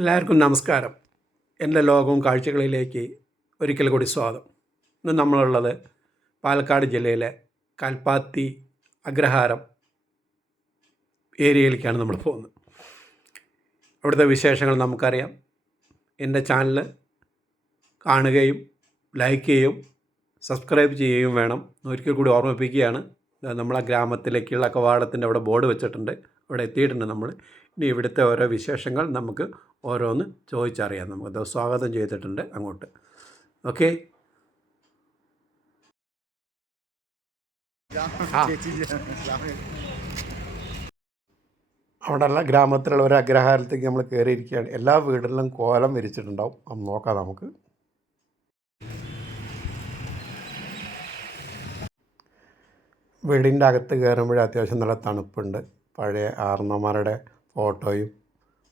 എല്ലാവർക്കും നമസ്കാരം. എന്റെ ലോകവും കാഴ്ചകളിലേക്ക് ഒരിക്കൽ കൂടി സ്വാഗതം. ഇന്ന് നമ്മളുള്ളത് പാലക്കാട് ജില്ലയിലെ കൽപ്പാത്തി അഗ്രഹാരം ഏരിയയിലേക്കാണ് നമ്മൾ പോകുന്നത്. അവിടുത്തെ വിശേഷങ്ങൾ നമുക്കറിയാം. എന്റെ ചാനൽ കാണുകയും ലൈക്ക് ചെയ്യുകയും സബ്സ്ക്രൈബ് ചെയ്യുകയും വേണം. ഒരിക്കൽ കൂടി ഓർമ്മിപ്പിക്കുകയാണ്. നമ്മളെ ഗ്രാമത്തിലേക്കുള്ള കവാടത്തിന്റെ അവിടെ ബോർഡ് വെച്ചിട്ടുണ്ട്. അവിടെ എത്തിയിട്ടുണ്ട് നമ്മൾ ഇനി ഇവിടുത്തെ ഓരോ വിശേഷങ്ങൾ നമുക്ക് ഓരോന്ന് ചോദിച്ചറിയാം നമുക്ക്. സ്വാഗതം ചെയ്തിട്ടുണ്ട് അങ്ങോട്ട്. ഓക്കെ. അവിടെയുള്ള ഗ്രാമത്തിലുള്ള ഒരു അഗ്രഹാരത്തേക്ക് നമ്മൾ കയറിയിരിക്കുകയാണ്. എല്ലാ വീടുകളിലും കോലം വിരിച്ചിട്ടുണ്ടാവും. നോക്കാം നമുക്ക്. വീടിന്റെ അകത്ത് കയറുമ്പോഴേ അത്യാവശ്യം നല്ല തണുപ്പുണ്ട്. പഴയ ആർന്നമാരുടെ ഫോട്ടോയും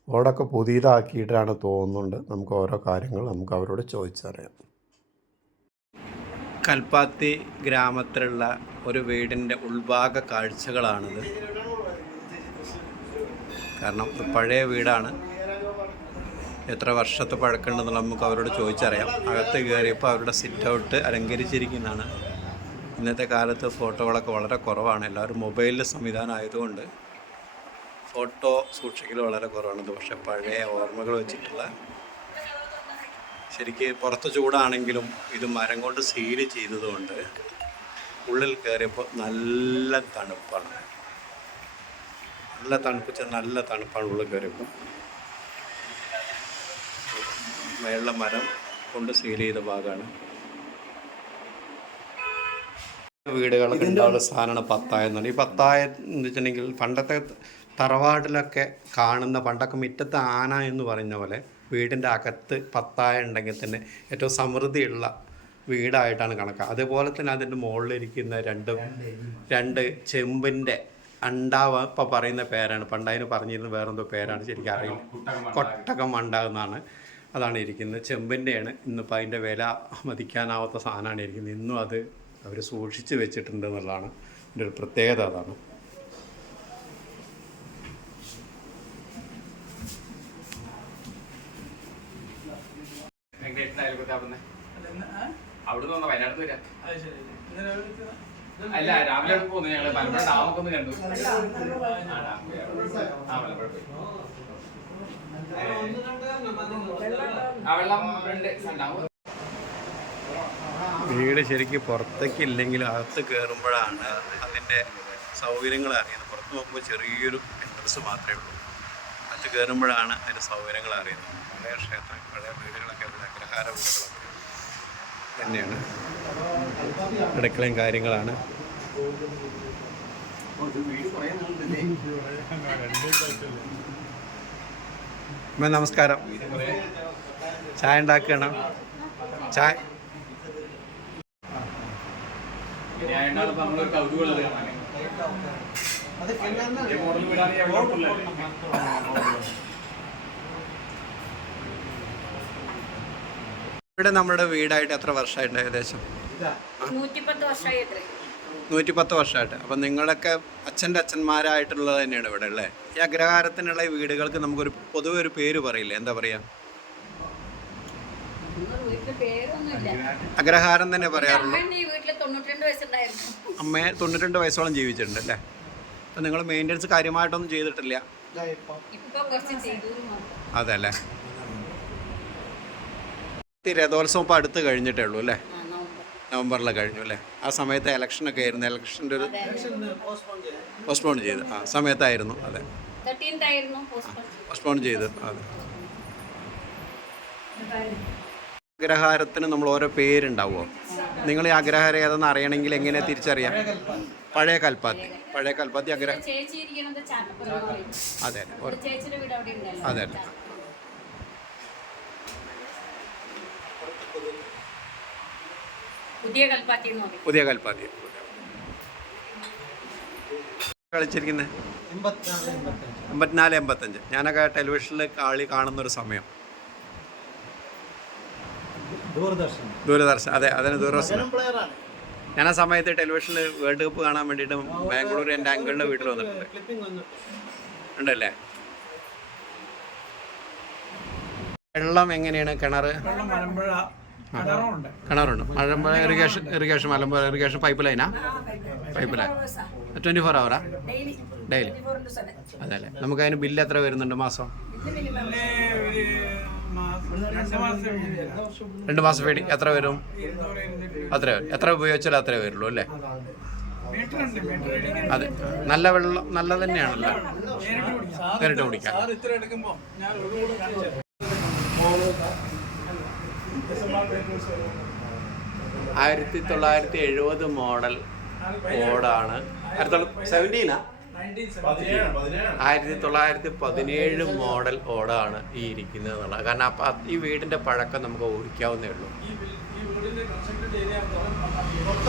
ഓടൊക്കെ പുതിയതാക്കിയിട്ടാണ് തോന്നുന്നുണ്ട്. നമുക്ക് ഓരോ കാര്യങ്ങൾ നമുക്ക് അവരോട് ചോദിച്ചറിയാം. കൽപ്പാത്തി ഗ്രാമത്തിലുള്ള ഒരു വീടിന്റെ ഉൾഭാഗ കാഴ്ചകളാണിത്. കാരണം പഴയ വീടാണ്. എത്ര വർഷത്തെ പഴക്കമുണ്ടെന്നുള്ള നമുക്ക് അവരോട് ചോദിച്ചറിയാം. അകത്ത് കയറിയപ്പോൾ അവരുടെ സിറ്റ് ഔട്ട് അലങ്കരിച്ചിരിക്കുന്നതാണ്. ഇന്നത്തെ കാലത്ത് ഫോട്ടോകളൊക്കെ വളരെ കുറവാണ്. എല്ലാവരും മൊബൈലിൽ സംവിധാനം ആയതുകൊണ്ട് ഫോട്ടോ സൂക്ഷിക്കൽ വളരെ കുറവാണ് പക്ഷെ പഴയ ഓർമ്മകൾ വെച്ചിട്ടുള്ള ശരിക്ക് പുറത്ത് ചൂടാണെങ്കിലും ഇത് മരം കൊണ്ട് സീൽ ചെയ്തതുകൊണ്ട് ഉള്ളിൽ കയറിയപ്പോൾ നല്ല തണുപ്പാണ്. നല്ല തണുപ്പിച്ച നല്ല തണുപ്പാണ് ഉള്ളിൽ കയറിയപ്പോൾ മേളിലെ മരം കൊണ്ട് സീൽ ചെയ്ത ഭാഗമാണ് വീടുകളൊക്കെ ഉണ്ടാവുന്ന സാധനമാണ് പത്തായം എന്ന് പറഞ്ഞാൽ. ഈ പത്തായം എന്ന് വെച്ചിട്ടുണ്ടെങ്കിൽ പണ്ടത്തെ തറവാട്ടിലൊക്കെ കാണുന്ന പണ്ടൊക്കെ മുറ്റത്ത് ആന എന്ന് പറഞ്ഞ പോലെ വീടിന്റെ അകത്ത് പത്തായം ഉണ്ടെങ്കിൽ തന്നെ ഏറ്റവും സമൃദ്ധിയുള്ള വീടായിട്ടാണ് കണക്ക്. അതുപോലെ തന്നെ അതിന്റെ മുകളിലിരിക്കുന്ന രണ്ട് രണ്ട് ചെമ്പിന്റെ അണ്ടാവ ഇപ്പം പറയുന്ന പേരാണ്. പണ്ടതിന് പറഞ്ഞിരുന്ന വേറെന്തോ പേരാണ് ശരിക്കും അറിയില്ല. കൊട്ടകം മണ്ടാകുന്നതാണ് അതാണ് ഇരിക്കുന്നത്. ചെമ്പിന്റെയാണ്. ഇന്നിപ്പോൾ അതിന്റെ വില മതിക്കാനാവാത്ത സാധനമാണ് ഇരിക്കുന്നത്. ഇന്നും അത് അവർ സൂക്ഷിച്ച് വെച്ചിട്ടുണ്ട് എന്നുള്ളതാണ് എന്റെ ഒരു പ്രത്യേകത അതാണ്. അല്ല രാവിലെ അവിടെ പോന്നു ഞങ്ങൾ. മലമ്പുഴ ഡാമൊക്കെ ഒന്ന് കണ്ടു. ആ, ഡാം പോയി. ആ വെള്ളം ഉണ്ട്. വീട് ശരിക്കും പുറത്തേക്ക് ഇല്ലെങ്കിൽ അകത്ത് കയറുമ്പോഴാണ് അതിന്റെ സൗകര്യങ്ങൾ അറിയുന്നത്. പുറത്ത് നോക്കുമ്പോൾ ചെറിയൊരു എൻട്രൻസ് മാത്രമേ ഉള്ളൂ. അകത്ത് കയറുമ്പോഴാണ് അതിന്റെ സൗകര്യങ്ങൾ അറിയുന്നത്. പഴയ ക്ഷേത്രം പഴയ വീടുകളൊക്കെ ഇവിടെ അഗ്രഹാര വീടുകളൊക്കെ തന്നെയാണ്. അടുക്കളയും കാര്യങ്ങളാണ്. നമസ്കാരം. ചായ ഉണ്ടാക്കണം ചായ ഇവിടെ നമ്മുടെ വീടായിട്ട് എത്ര വർഷമായിട്ട് ഏകദേശം? നൂറ്റിപ്പത്ത് പത്ത് വർഷമായിട്ട്. അപ്പം നിങ്ങളൊക്കെ അച്ഛന്റെ അച്ഛന്മാരായിട്ടുള്ളത് തന്നെയാണ് ഇവിടെ അല്ലേ? ഈ അഗ്രഹാരത്തിനുള്ള ഈ വീടുകൾക്ക് നമുക്കൊരു പൊതുവെ ഒരു പേര് പറയില്ലേ? എന്താ പറയുക അഗ്രഹാരം തന്നെ പറയാറുള്ളൂ. അമ്മ ഈ വീട്ടിൽ വയസ്സുണ്ടായിരുന്നു. അമ്മയെ തൊണ്ണൂറ്റിരണ്ട് വയസ്സോളം ജീവിച്ചിട്ടുണ്ട് അല്ലേ? അപ്പം നിങ്ങൾ മെയിന്റെനൻസ് കാര്യമായിട്ടൊന്നും ചെയ്തിട്ടില്ല. ഇപ്പൊ. അതെ അല്ലേ രഥോത്സവം ഇപ്പോൾ അടുത്ത് കഴിഞ്ഞിട്ടേ ഉള്ളൂ അല്ലേ? നവംബറിൽ കഴിഞ്ഞു അല്ലേ? ആ സമയത്ത് ഇലക്ഷനൊക്കെ ആയിരുന്നു. ഇലക്ഷന്റെ ഒരു പോസ്റ്റ്പോൺ ചെയ്തു. ആ സമയത്തായിരുന്നു. അതെ. 13th ആയിരുന്നു postpone ചെയ്തത്. പോസ്റ്റ്പോൺ ചെയ്തു. അതെ. അഗ്രഹാരത്തിന് നമ്മൾ ഓരോ പേരുണ്ടാവുമോ? നിങ്ങൾ ഈ അഗ്രഹാരം ഏതെന്ന് അറിയണമെങ്കിൽ എങ്ങനെ തിരിച്ചറിയാം? പഴയ കൽപ്പാത്തി. പഴയ കൽപ്പാത്തി അഗ്രഹ അതെ അതെ പുതിയ കൽപ്പാത്തി കളിച്ചിരിക്കുന്നത് എൺപത്തിനാല് എൺപത്തഞ്ച് ഞാനൊക്കെ ടെലിവിഷനിൽ കളി കാണുന്നൊരു സമയം. ദൂരദർശൻ. അതെ അതിന് ദൂരദർശൻ. പ്ലെയർ ആണ്. ഞാൻ ആ സമയത്ത് ടെലിവിഷനിൽ വേൾഡ് കപ്പ് കാണാൻ വേണ്ടിയിട്ട് ബാംഗ്ലൂർ എന്റെ അങ്കിളിന്റെ വീട്ടിൽ വന്നിട്ടുണ്ട്. ഉണ്ടല്ലേ? വെള്ളം എങ്ങനെയാണ് കിണർ? കിണറുണ്ട്. Malampuzha irrigation irrigation Malampuzha irrigation pipe ലൈനാ pipe line twenty four അവറാ ഡെയിലി അതെ അല്ലേ? നമുക്ക് അതിന് ബില്ല് എത്ര വരുന്നുണ്ട് മാസം? പിന്നെ ഒരു മാസം രണ്ട് മാസം പേടി. എത്ര വരും? അത്ര എത്ര ഉപയോഗിച്ചാലും അത്രേ വരുള്ളൂ അല്ലേ? അതെ. നല്ല വെള്ളം നല്ല തന്നെയാണല്ലോ. നേരിട്ട് കുടിക്കാം ആയിരത്തി തൊള്ളായിരത്തി എഴുപത് മോഡൽ ഓടാണ് ആയിരത്തി തൊള്ളായിരത്തി സെവന്റീനാ ആയിരത്തി തൊള്ളായിരത്തി പതിനേഴ് മോഡൽ ഓടാണ് ഈ ഇരിക്കുന്നത് എന്നുള്ളത്. കാരണം അപ്പം ഈ വീടിന്റെ പഴക്കം നമുക്ക് ഓടിക്കാവുന്നേ ഉള്ളൂ. ഈ വീടിന്റെ കൺസ്ട്രക്റ്റഡ് ഞങ്ങളുടെ നാട്ടിലേക്ക്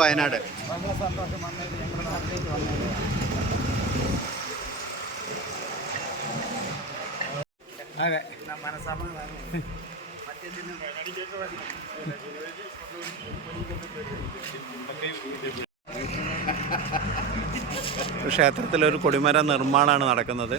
വയനാട് അതെ. ക്ഷേത്രത്തിൽ ഒരു കൊടിമര നിർമ്മാണമാണ് നടക്കുന്നത്.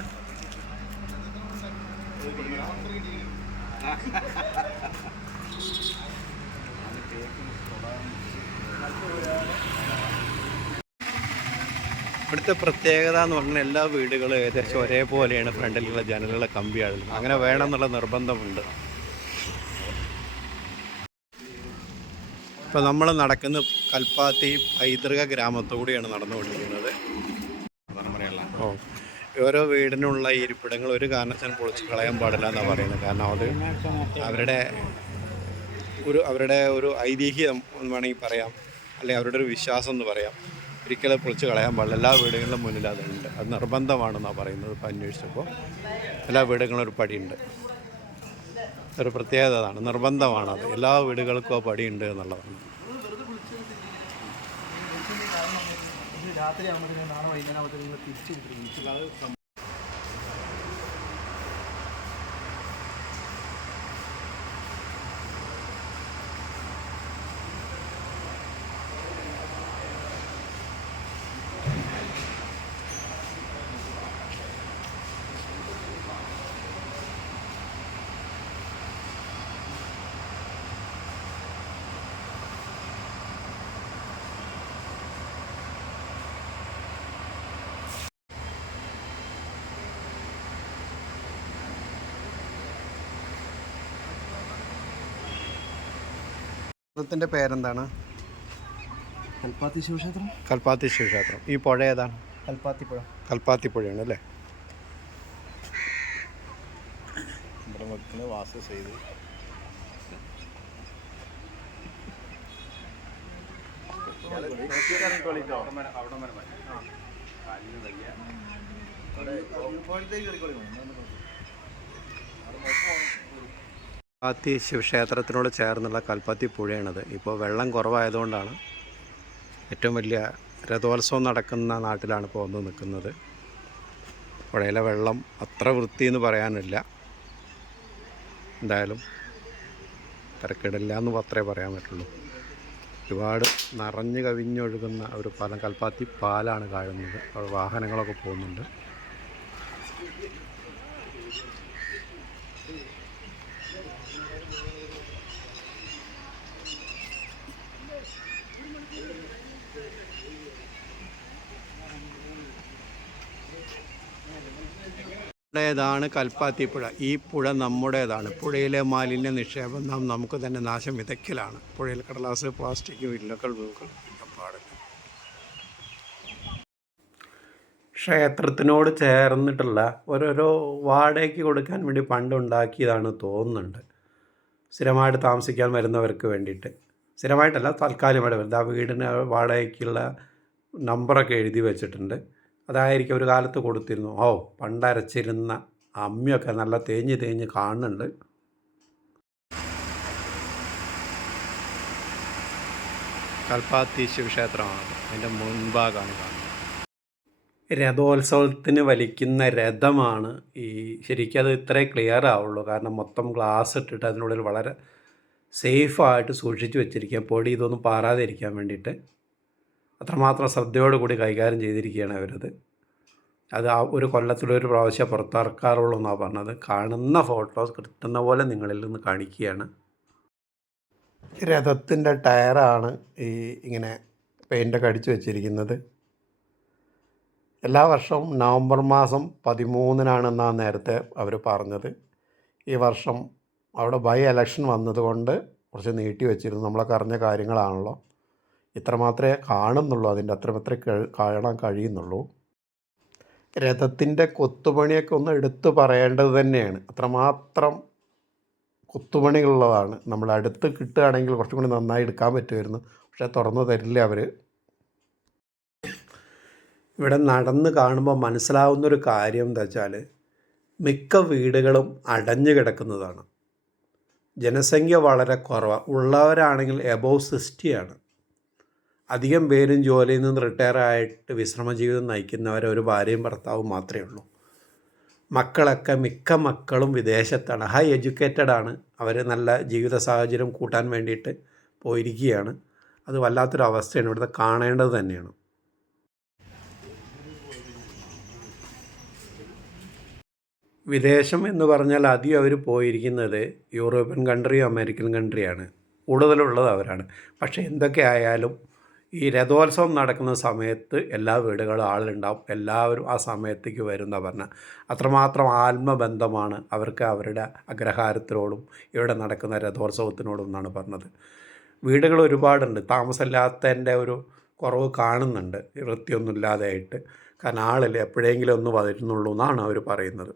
ഇവിടുത്തെ പ്രത്യേകത എന്ന് പറഞ്ഞാൽ എല്ലാ വീടുകളും ഏകദേശം ഒരേപോലെയാണ്. ഫ്രണ്ടിലുള്ള ജനലുള്ള കമ്പിയാളുകൾ അങ്ങനെ വേണം എന്നുള്ള നിർബന്ധമുണ്ട്. ഇപ്പോൾ നമ്മൾ നടക്കുന്ന കൽപ്പാത്തി പൈതൃക ഗ്രാമത്തുകൂടിയാണ് നടന്നുകൊണ്ടിരിക്കുന്നത്. ഓ. ഓരോ വീടിനുള്ള ഇരിപ്പിടങ്ങൾ ഒരു കാരണവശാലും പൊളിച്ച് കളയാൻ പാടില്ല എന്നാണ് പറയുന്നത്. കാരണം അത് അവരുടെ ഒരു അവരുടെ ഒരു ഐതിഹ്യം എന്ന് വേണമെങ്കിൽ പറയാം. അല്ലെങ്കിൽ അവരുടെ ഒരു വിശ്വാസം എന്ന് പറയാം. ഒരിക്കലും പൊളിച്ച് കളയാൻ പാടില്ല. എല്ലാ വീടുകളിലും മുന്നിൽ അതുണ്ട്. അത് നിർബന്ധമാണെന്നാണ് പറയുന്നത് ഇപ്പം അന്വേഷിച്ചപ്പോൾ എല്ലാ വീടുകളിലും ഒരു പടിയുണ്ട്. ഒരു പ്രത്യേകത അതാണ്. നിർബന്ധമാണത് എല്ലാ വീടുകൾക്കും ആ പടിയുണ്ട് എന്നുള്ളതാണ്. രാത്രി ആകുമ്പോഴത്തേക്കും നാളെ വൈകുന്നേരം ആകുമ്പോഴത്തേക്കും തിരിച്ചു കിട്ടും ക്ഷേത്രത്തിന്റെ പേരെന്താണ്? കൽപ്പാത്തി ശിവക്ഷേത്രം? കൽപ്പാത്തി ശിവക്ഷേത്രം. ഈ പുഴ ഏതാണ്? കൽപ്പാത്തിപ്പുഴ കൽപ്പാത്തി പുഴയാണ് അല്ലേ? വാസ ചെയ്ത്. കൽപ്പാത്തി ശിവക്ഷേത്രത്തിനോട് ചേർന്നുള്ള കൽപ്പാത്തി പുഴയാണത്. ഇപ്പോൾ വെള്ളം കുറവായതുകൊണ്ടാണ് ഏറ്റവും വലിയ രഥോത്സവം നടക്കുന്ന നാട്ടിലാണ് ഇപ്പോൾ വന്ന് നിൽക്കുന്നത്. പുഴയിലെ വെള്ളം അത്ര വൃത്തി എന്ന് പറയാനില്ല. എന്തായാലും തിരക്കിടില്ല എന്ന് അത്രേ പറയാൻ പറ്റുള്ളൂ. ഒരുപാട് നിറഞ്ഞു കവിഞ്ഞൊഴുകുന്ന ഒരു പാലം കൽപ്പാത്തി പാലാണ് കാണുന്നത് അവിടെ വാഹനങ്ങളൊക്കെ പോകുന്നുണ്ട്. നമ്മുടേതാണ് കൽപ്പാത്തി പുഴ ഈ പുഴ നമ്മുടേതാണ്. പുഴയിലെ മാലിന്യ നിക്ഷേപം നാം നമുക്ക് തന്നെ നാശം വിതയ്ക്കലാണ്. പുഴയിൽ കടലാസ് പ്ലാസ്റ്റിക് വില്ലക്കൾ പൂക്കൾ പാടില്ല ക്ഷേത്രത്തിനോട് ചേർന്നിട്ടുള്ള ഓരോരോ വാടകയ്ക്ക് കൊടുക്കാൻ വേണ്ടി പണ്ട് ഉണ്ടാക്കിയതാണ് തോന്നുന്നുണ്ട്. സ്ഥിരമായിട്ട് താമസിക്കാൻ വരുന്നവർക്ക് വേണ്ടിയിട്ട്. സ്ഥിരമായിട്ടല്ല താൽക്കാലികമായിട്ട് വരുന്നത്. ആ വീടിന് വാടകയ്ക്കുള്ള നമ്പറൊക്കെ എഴുതി വെച്ചിട്ടുണ്ട്. അതായിരിക്കും ഒരു കാലത്ത് കൊടുത്തിരുന്നു. ഓ പണ്ടരച്ചിരുന്ന അമ്മിയൊക്കെ നല്ല തേഞ്ഞ് തേഞ്ഞ് കാണുന്നുണ്ട്. കൽപ്പാത്തി ശിവക്ഷേത്രമാണ് അതിന്റെ മുൻഭാഗമാണ് കാണുന്നത്. രഥോത്സവത്തിന് വലിക്കുന്ന രഥമാണ് ഈ ശരിക്കും അത് ഇത്രേ ക്ലിയർ ആവുള്ളൂ. കാരണം മൊത്തം ഗ്ലാസ് ഇട്ടിട്ട് അതിനുള്ളിൽ വളരെ സേഫായിട്ട് സൂക്ഷിച്ചു വെച്ചിരിക്കുക. പൊടി ഇതൊന്നും പാറാതിരിക്കാൻ വേണ്ടിയിട്ട്. അത്രമാത്രം ശ്രദ്ധയോടുകൂടി കൈകാര്യം ചെയ്തിരിക്കുകയാണ് അവരത്. അത് ആ ഒരു കൊല്ലത്തിലൊരു പ്രാവശ്യം പുറത്തിറക്കാറുള്ളൂ എന്നാണ് പറഞ്ഞത്. കാണുന്ന ഫോട്ടോസ് കിട്ടുന്ന പോലെ നിങ്ങളിൽ നിന്ന് കാണിക്കുകയാണ്. രഥത്തിന്റെ ടയറാണ് ഈ ഇങ്ങനെ പെയിന്റൊക്കെ അടിച്ചു വെച്ചിരിക്കുന്നത്. എല്ലാ വർഷവും നവംബർ മാസം പതിമൂന്നിനാണെന്നാണ് നേരത്തെ അവർ പറഞ്ഞത്. ഈ വർഷം അവിടെ ബൈ എലക്ഷൻ വന്നതുകൊണ്ട് കുറച്ച് നീട്ടി വെച്ചിരുന്നു. നമ്മളൊക്കെ അറിഞ്ഞ കാര്യങ്ങളാണല്ലോ. ഇത്ര മാത്രമേ കാണുന്നുള്ളൂ അതിന്റെ അത്ര മാത്രമേ കാണാൻ കഴിയുന്നുള്ളൂ. രഥത്തിന്റെ കൊത്തുപണിയൊക്കെ ഒന്ന് എടുത്തു പറയേണ്ടത് തന്നെയാണ്. അത്രമാത്രം കൊത്തുപണികളുള്ളതാണ്. നമ്മൾ അടുത്ത് കിട്ടുകയാണെങ്കിൽ കുറച്ചും കൂടി നന്നായി എടുക്കാൻ പറ്റുമായിരുന്നു. പക്ഷേ തുറന്നു തരില്ല അവർ ഇവിടെ നടന്ന് കാണുമ്പോൾ മനസ്സിലാവുന്നൊരു കാര്യം എന്താ വെച്ചാൽ മിക്ക വീടുകളും അടഞ്ഞു കിടക്കുന്നതാണ്. ജനസംഖ്യ വളരെ കുറവാണ് ഉള്ളവരാണെങ്കിൽ എബോവ് സിക്സ്റ്റിയാണ് അധികം പേരും ജോലിയിൽ നിന്ന് റിട്ടയർ ആയിട്ട് വിശ്രമ ജീവിതം നയിക്കുന്നവർ ഒരു ഭാര്യയും ഭർത്താവും മാത്രമേ ഉള്ളൂ. മക്കളൊക്കെ മിക്ക മക്കളും വിദേശത്താണ്. ഹൈ എഡ്യൂക്കേറ്റഡ് ആണ്. അവർ നല്ല ജീവിത സാഹചര്യം കൂട്ടാൻ വേണ്ടിയിട്ട് പോയിരിക്കുകയാണ്. അത് വല്ലാത്തൊരു അവസ്ഥയാണ്. ഇവിടുത്തെ കാണേണ്ടത് തന്നെയാണ്. വിദേശം എന്ന് പറഞ്ഞാൽ ആദ്യം അവർ പോയിരിക്കുന്നത് യൂറോപ്യൻ കൺട്രിയും അമേരിക്കൻ കൺട്രിയാണ്. കൂടുതലുള്ളത് അവരാണ്. പക്ഷേ എന്തൊക്കെ ആയാലും ഈ രഥോത്സവം നടക്കുന്ന സമയത്ത് എല്ലാ വീടുകളും ആളുണ്ടാവും എല്ലാവരും ആ സമയത്തേക്ക് വരുന്ന പറഞ്ഞാൽ അത്രമാത്രം ആത്മബന്ധമാണ് അവർക്ക് അവരുടെ അഗ്രഹാരത്തിനോടും ഇവിടെ നടക്കുന്ന രഥോത്സവത്തിനോടും എന്നാണ് പറഞ്ഞത്. വീടുകൾ ഒരുപാടുണ്ട്. താമസമില്ലാത്തതിന്റെ ഒരു കുറവ് കാണുന്നുണ്ട്. വൃത്തിയൊന്നും ഇല്ലാതെയായിട്ട് കാരണം ആളിൽ എപ്പോഴെങ്കിലും ഒന്ന് വരുന്നുള്ളൂ എന്നാണ് അവർ പറയുന്നത്.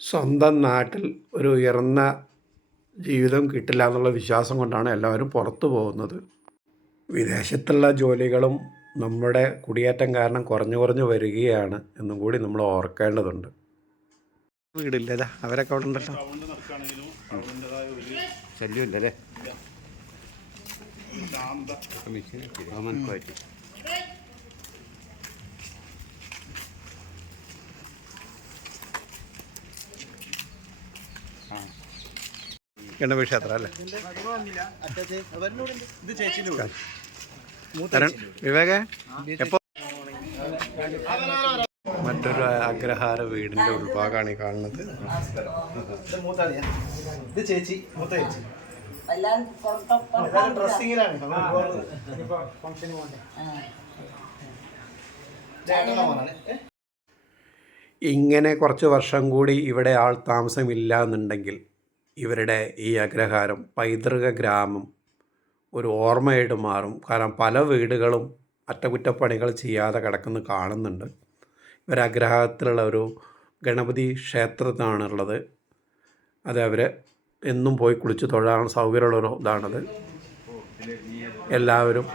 സ്വന്തം നാട്ടിൽ ഒരു ഉയർന്ന ജീവിതം കിട്ടില്ല എന്നുള്ള വിശ്വാസം കൊണ്ടാണ് എല്ലാവരും പുറത്തു പോകുന്നത്. വിദേശത്തുള്ള ജോലികളും നമ്മുടെ കുടിയേറ്റം കാരണം കുറഞ്ഞു കുറഞ്ഞു വരികയാണ് എന്നും കൂടി നമ്മൾ ഓർക്കേണ്ടതുണ്ട്. വീടില്ലതാ അവരൊക്കെ അവിടെ ഉണ്ടല്ലോ. ശല്യമില്ലല്ലേ? ഗണപതി ക്ഷേത്രം അല്ലേ തരൺ വിവേക? എപ്പോ മറ്റൊരു അഗ്രഹാര വീടിന്റെ ഉൾഭാഗമാണ് ഈ കാണുന്നത്. ഇത് ചേച്ചി മൂത്ത ചേച്ചി. ഡ്രസ്സിങ്ങിലാണ്. ഫംഗ്ഷന് പോകണ്ടേ? ഇങ്ങനെ കുറച്ച് വർഷം കൂടി ഇവിടെ ആൾ താമസമില്ല എന്നുണ്ടെങ്കിൽ ഇവരുടെ ഈ അഗ്രഹാരം പൈതൃക ഗ്രാമം ഒരു ഓർമ്മയായിട്ട് മാറും. കാരണം പല വീടുകളും അറ്റകുറ്റപ്പണികൾ ചെയ്യാതെ കിടക്കുന്ന കാണുന്നുണ്ട്. ഇവർ അഗ്രഹത്തിലുള്ള ഒരു ഗണപതി ക്ഷേത്രത്തിനാണുള്ളത്. അത് അവർ എന്നും പോയി കുളിച്ച് തൊഴാൻ സൗകര്യമുള്ളൊരു ഇതാണത്. എല്ലാവരും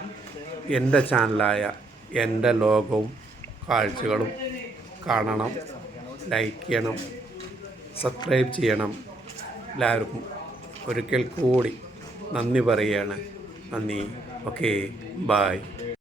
എന്റെ ചാനലായ എന്റെ ലോകവും കാഴ്ചകളും കാണണം ലൈക്ക് ചെയ്യണം സബ്സ്ക്രൈബ് ചെയ്യണം. എല്ലാവർക്കും ഒരിക്കൽ കൂടി നന്ദി പറയുകയാണ്. നന്ദി. ഓക്കെ. ബായ്